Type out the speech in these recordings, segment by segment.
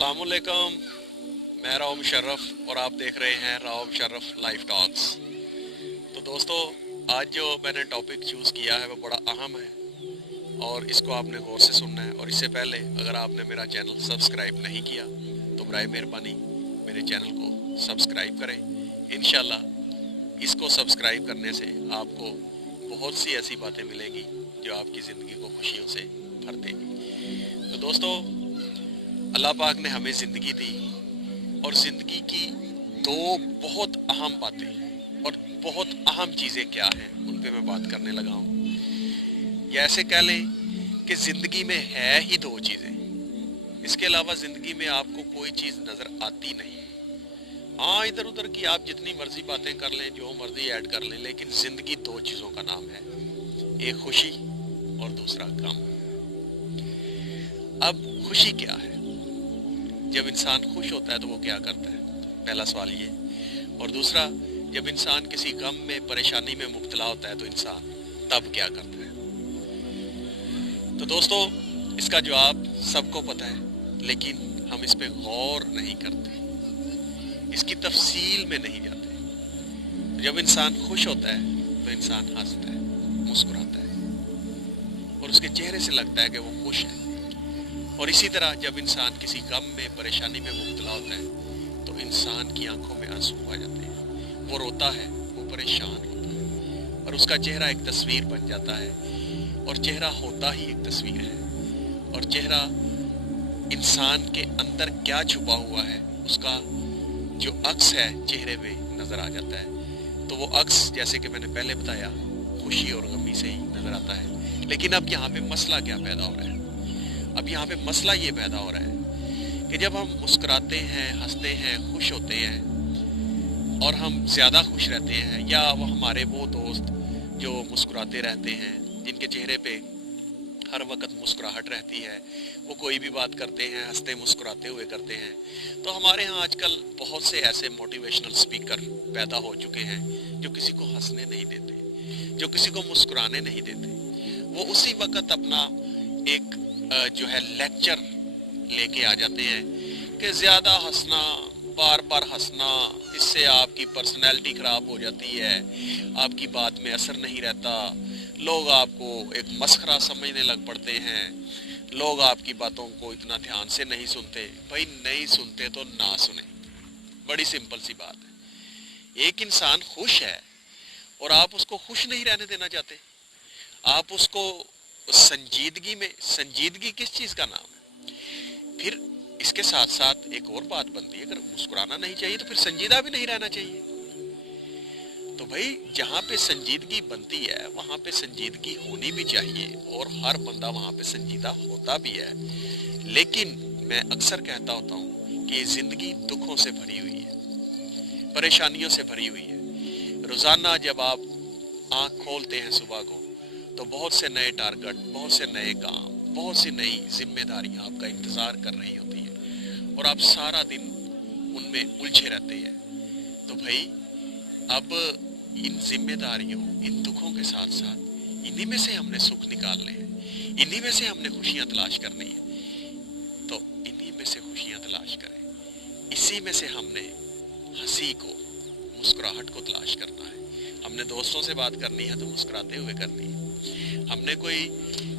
अस्सलामुअलैकुम, मैं राव मुशर्रफ और आप देख रहे हैं राव मुशर्रफ लाइफ टॉक्स। तो दोस्तों, आज जो मैंने टॉपिक चूज़ किया है वो बड़ा अहम है और इसको आपने गौर से सुनना है। और इससे पहले अगर आपने मेरा चैनल सब्सक्राइब नहीं किया तो बराए मेहरबानी मेरे चैनल को सब्सक्राइब करें। इंशाल्लाह इसको सब्सक्राइब करने से आपको बहुत सी ऐसी बातें मिलेंगी जो आपकी ज़िंदगी को खुशियों से भर देंगी। तो दोस्तों, अल्लाह पाक ने हमें ज़िंदगी दी और ज़िंदगी की दो बहुत अहम बातें और बहुत अहम चीज़ें क्या हैं उन पे मैं बात करने लगा हूँ। या ऐसे कह लें कि ज़िंदगी में है ही दो चीज़ें, इसके अलावा ज़िंदगी में आपको कोई चीज़ नज़र आती नहीं। हाँ, इधर उधर की आप जितनी मर्जी बातें कर लें, जो मर्जी ऐड कर लें, लेकिन ज़िंदगी दो चीज़ों का नाम है, एक खुशी और दूसरा गम। अब खुशी क्या है? जब इंसान खुश होता है तो वो क्या करता है, पहला सवाल ये। और दूसरा, जब इंसान किसी गम में, परेशानी में मुब्तला होता है तो इंसान तब क्या करता है? तो दोस्तों, इसका जवाब सबको पता है, लेकिन हम इस पे गौर नहीं करते, इसकी तफसील में नहीं जाते। जब इंसान खुश होता है तो इंसान हंसता है, मुस्कुराता है और उसके चेहरे से लगता है कि वो खुश है। और इसी तरह जब इंसान किसी गम में, परेशानी में मुब्तला होता है तो इंसान की आंखों में आंसू आ जाते हैं, वो रोता है, वो परेशान होता है और उसका चेहरा एक तस्वीर बन जाता है। और चेहरा होता ही एक तस्वीर है और चेहरा इंसान के अंदर क्या छुपा हुआ है उसका जो अक्स है चेहरे पे नजर आ जाता है। तो वो अक्स, जैसे कि मैंने पहले बताया, खुशी और गमी से ही नजर आता है। लेकिन अब यहाँ पे मसला क्या पैदा हो रहा है? अब यहाँ पे मसला ये पैदा हो रहा है कि जब हम मुस्कुराते हैं, हंसते हैं, खुश होते हैं और हम ज़्यादा खुश रहते हैं, या वो हमारे वो दोस्त जो मुस्कुराते रहते हैं, जिनके चेहरे पे हर वक्त मुस्कुराहट रहती है, वो कोई भी बात करते हैं हंसते मुस्कुराते हुए करते हैं, तो हमारे यहाँ आजकल बहुत से ऐसे मोटिवेशनल स्पीकर पैदा हो चुके हैं जो किसी को हंसने नहीं देते, जो किसी को मुस्कुराने नहीं देते। वो उसी वक्त अपना एक जो है लेक्चर लेके आ जाते हैं कि ज़्यादा हंसना, बार बार हंसना, इससे आपकी पर्सनैलिटी ख़राब हो जाती है, आपकी बात में असर नहीं रहता, लोग आपको एक मस्खरा समझने लग पड़ते हैं, लोग आपकी बातों को इतना ध्यान से नहीं सुनते। भाई, नहीं सुनते तो ना सुने, बड़ी सिंपल सी बात है। एक इंसान खुश है और आप उसको खुश नहीं रहने देना चाहते, आप उसको संजीदगी में, संजीदगी किस चीज़ का नाम है? फिर इसके साथ साथ एक और बात बनती है, अगर मुस्कुराना नहीं चाहिए तो फिर संजीदा भी नहीं रहना चाहिए। तो भाई, जहाँ पे संजीदगी बनती है वहाँ पे संजीदगी होनी भी चाहिए और हर बंदा वहाँ पे संजीदा होता भी है। लेकिन मैं अक्सर कहता होता हूँ कि जिंदगी दुखों से भरी हुई है, परेशानियों से भरी हुई है। रोजाना जब आप आँख खोलते हैं सुबह को तो बहुत से नए टारगेट, बहुत से नए काम, बहुत सी नई जिम्मेदारियां आपका इंतजार कर रही होती है और आप सारा दिन उनमें उलझे रहते हैं। तो भाई, अब इन जिम्मेदारियों, इन दुखों के साथ साथ इन्हीं में से हमने सुख निकालने हैं, इन्हीं में से हमने खुशियां तलाश करनी है। तो इन्हीं में से खुशियां तलाश करें, इसी में से हमने हंसी को, मुस्कुराहट को तलाश करना है। हमने दोस्तों से बात करनी है तो मुस्कुराते हुए करनी है। हमने कोई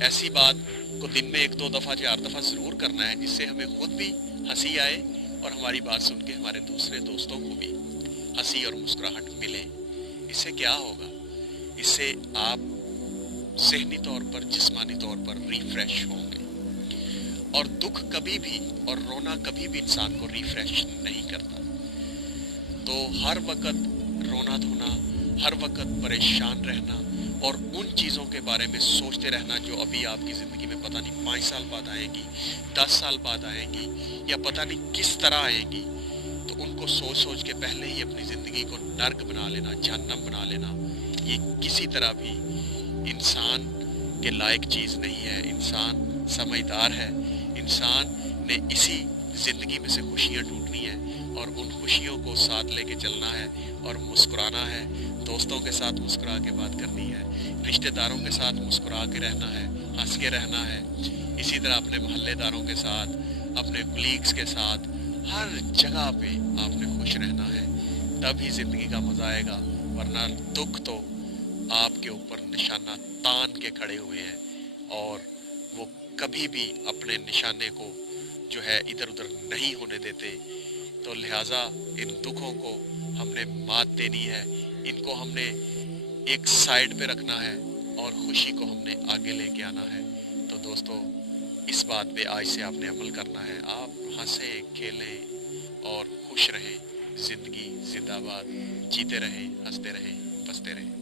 ऐसी बात को दिन में 1-2 दफ़ा, 4 दफ़ा ज़रूर करना है जिससे हमें खुद भी हंसी आए और हमारी बात सुन के हमारे दूसरे दोस्तों को भी हंसी और मुस्कुराहट मिले। इससे क्या होगा? इससे आप ज़हनी तौर पर, जिस्मानी तौर पर रिफ्रेश होंगे। और दुख कभी भी और रोना कभी भी इंसान को रिफ्रेश नहीं करता। तो हर वक्त रोना धोना, हर वक्त परेशान रहना और उन चीज़ों के बारे में सोचते रहना जो अभी आपकी ज़िंदगी में पता नहीं 5 साल बाद आएंगी, 10 साल बाद आएंगी, या पता नहीं किस तरह आएंगी, तो उनको सोच सोच के पहले ही अपनी ज़िंदगी को नर्क बना लेना, जहन्नम बना लेना, ये किसी तरह भी इंसान के लायक चीज़ नहीं है। इंसान समझदार है, इंसान ने इसी ज़िंदगी में से खुशियाँ ढूंढनी है और उन खुशियों को साथ लेके चलना है और मुस्कुराना है। दोस्तों के साथ मुस्कुरा के बात करनी है, रिश्तेदारों के साथ मुस्कुरा के रहना है, हंस के रहना है। इसी तरह अपने मोहल्लेदारों के साथ, अपने कुलीग्स के साथ, हर जगह पे आपने खुश रहना है, तभी ज़िंदगी का मज़ा आएगा। वरना दुख तो आपके ऊपर निशाना तान के खड़े हुए हैं और वो कभी भी अपने निशाने को जो है इधर उधर नहीं होने देते। तो लिहाजा इन दुखों को हमने मात देनी है, इनको हमने एक साइड पे रखना है और खुशी को हमने आगे लेके आना है। तो दोस्तों, इस बात पे आज से आपने अमल करना है। आप हंसें, खेलें और खुश रहें। ज़िंदगी जिंदाबाद, जीते रहें, हंसते रहें, बसते रहें।